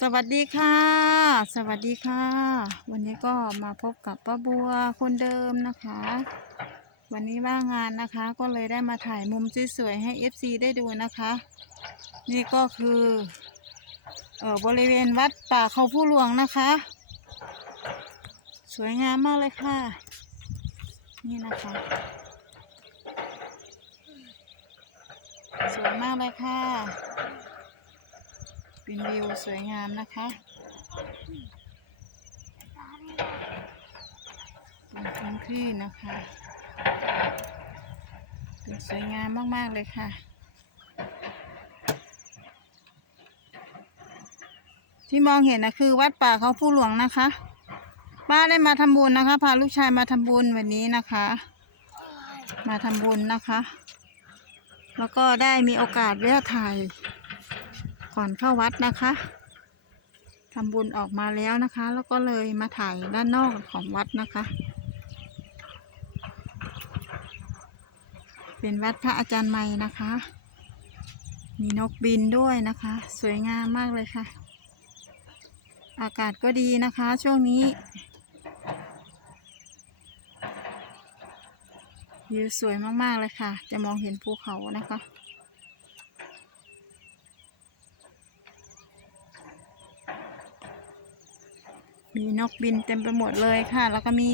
สวัสดีค่ะ สวัสดีค่ะ วันนี้ก็มาพบกับป้าบัวคนเดิมนะคะ วันนี้ว่างงานนะคะ ก็เลยได้มาถ่ายมุมสวยๆให้ FC ได้ดูนะคะ นี่ก็คือเอ่อบริเวณวัดป่าเขาผู้หลวงนะคะ สวยงามมากเลยค่ะ นี่นะคะ สวยมากเลยค่ะ เป็นวิวสวยงามนะคะเป็นพื้นที่นะคะเป็นสวยงามมากๆเลยค่ะ ที่มองเห็นนะคือวัดป่าเขาผู้หลวงนะคะป้าได้มาทำบุญนะคะ พาลูกชายมาทำบุญวันนี้นะคะ มาทำบุญนะคะ แล้วก็ได้มีโอกาสแวะถ่าย ก่อนเข้าวัดนะคะทำบุญออกมาแล้วนะคะ แล้วก็เลยมาถ่ายด้านนอกของวัดนะคะ เป็นวัดพระอาจารย์ไม่นะคะ มีนกบินด้วยนะคะ สวยงามมากเลยค่ะ อากาศก็ดีนะคะ ช่วงนี้วิวสวยมาก ๆ เลยค่ะ จะมองเห็นภูเขานะคะ มีนกบินเต็มไปหมดเลยค่ะ แล้วก็มี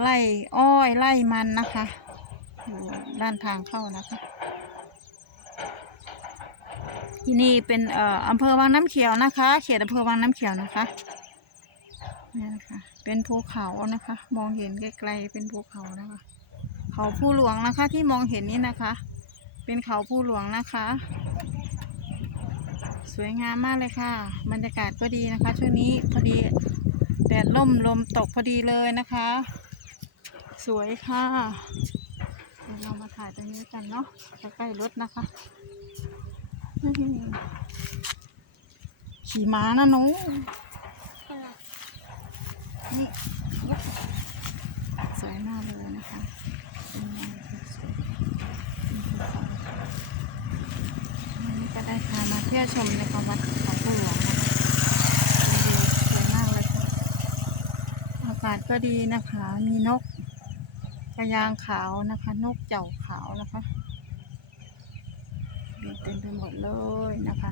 ไล่อ้อยไล่มันนะคะอยู่ด้านทางเข้านะคะ ที่นี่เป็นเอ่ออำเภอวังน้ำเขียวนะคะ เขตอำเภอวังน้ำเขียวนะคะนี่นะคะเป็นภูเขานะคะ มองเห็นไกลๆเป็นภูเขานะคะ เขาผู้หลวงนะคะที่มองเห็นนี่นะคะ เป็นเขาผู้หลวงนะคะ สวยงามมากเลยค่ะ บรรยากาศก็ดีนะคะ ช่วงนี้พอดีแดดล่มลมตกพอดีเลยนะคะ สวยค่ะเดี๋ยวเรามาถ่ายตรงนี้กันเนาะใกล้ๆรถนะคะขี่ม้านะหนูนี่สวยมากเลยนะคะสวยเป็นภูเขา วันนี้ ก็ได้พามาเที่ยวชมในความวัดของผู้หลวงนะคะดูสวยมากเลยค่ะอากาศก็ดีนะคะ มีนกกระยางขาวนะคะ นกเจ่าขาวนะคะเต็มไปหมดเลยนะคะ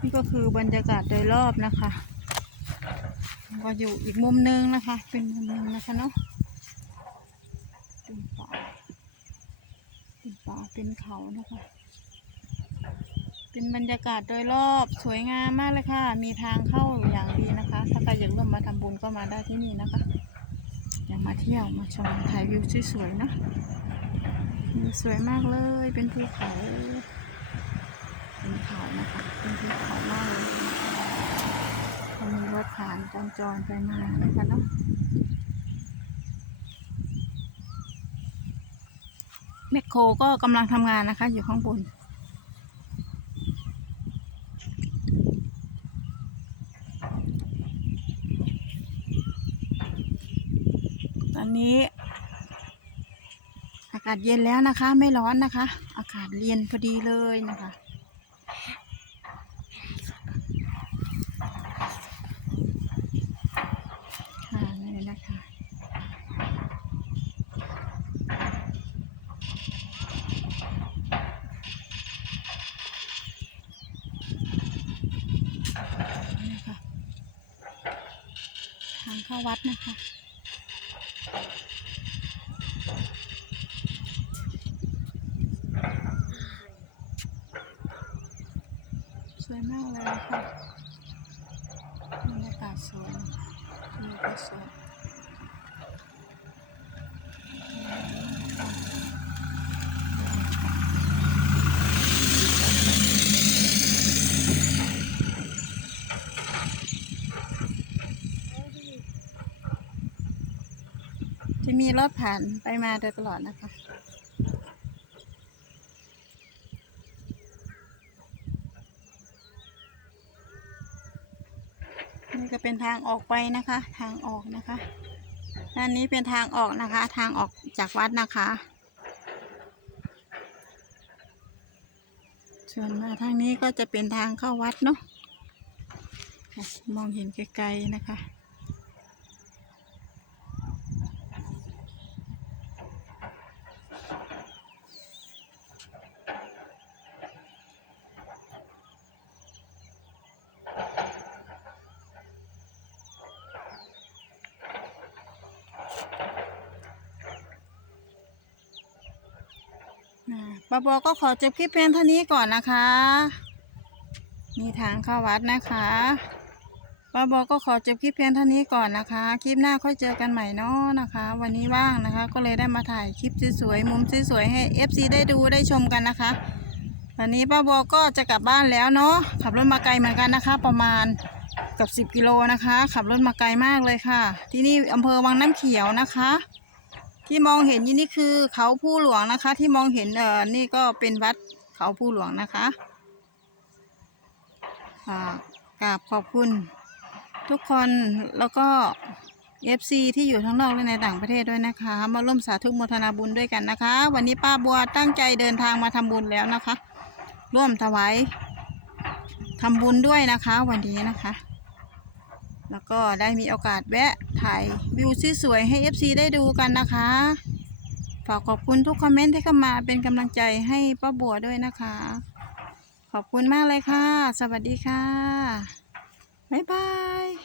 นี่ก็คือบรรยากาศโดยรอบนะคะก็อยู่อีกมุมนึงนะคะ เป็นมุมนึงนะคะเนาะเป็นป่าเป็นป่าเป็นเขานะคะ เป็นบรรยากาศโดยรอบสวยงามมากเลยค่ะ มีทางเข้าอย่างดีนะคะ ถ้าใครอยากร่วมมาทำบุญก็มาได้ที่นี่นะคะอยากมาเที่ยวมาชมถ่ายวิวสวยๆนะวิวสวยมากเลยเป็นภูเขาเป็นเขานะคะเป็นภูเขามากเลยมีรถผ่านจรจรไปมานะคะเนาะแมคโครก็กำลังทำงานนะคะ อยู่ข้างบน ตอนนี้ อากาศเย็นแล้วนะคะ ไม่ร้อนนะคะ อากาศเย็นพอดีเลยนะคะค่ะนี่นะคะนี่ค่ะทางเข้าวัดนะคะ วยมากเลยค่ะบรรยากาศสวยบรรยากาศสวยจะมีรถผ่านไปมาโดยตลอดนะคะ นี่ก็เป็นทางออกไปนะคะ ทางออกนะคะด้านนี้เป็นทางออกนะคะ ทางออกจากวัดนะคะส่วนมาทางนี้ก็จะเป็นทางเข้าวัดเนาะค่ะมองเห็นไกลๆนะคะ อ่าป้าบัวก็ขอจบคลิปเพียงเท่านี้ก่อนนะคะ มีทางเข้าวัดนะคะป้าบัวก็ขอจบคลิปเพียงเท่านี้ก่อนนะคะ คลิปหน้าค่อยเจอกันใหม่เนาะนะคะ วันนี้ว่างนะคะ ก็เลยได้มาถ่ายคลิปสวยๆมุมสวยๆให้ FC ได้ดูได้ชมกันนะคะวันนี้ป้าบัวก็จะกลับบ้านแล้วเนาะขับรถมาไกลเหมือนกันนะคะ ประมาณกับ 10 กิโลนะคะ ขับรถมาไกลมากเลยค่ะ ที่นี่อำเภอวังน้ำเขียวนะคะ ที่มองเห็นยู่นี่คือเขาผู้หลวงนะคะ ที่มองเห็นเออนี่ก็เป็นวัดเขาผู้หลวงนะคะอ่ากราบขอบคุณทุกคนแล้วก็ FC ที่อยู่ทั้งนอกและในต่างประเทศด้วยนะคะ มาร่วมสาธุโมทนาบุญด้วยกันนะคะ วันนี้ป้าบัวตั้งใจเดินทางมาทำบุญแล้วนะคะ ร่วมถวายทำบุญด้วยนะคะ วันนี้นะคะ แล้วก็ได้มีโอกาสแวะถ่ายวิวสวยๆให้ FC ได้ดูกันนะคะฝากขอบคุณทุกคอมเมนต์ที่เข้ามาเป็นกำลังใจให้ป้าบัวด้วยนะคะ ขอบคุณมากเลยค่ะ สวัสดีค่ะ บ๊ายบาย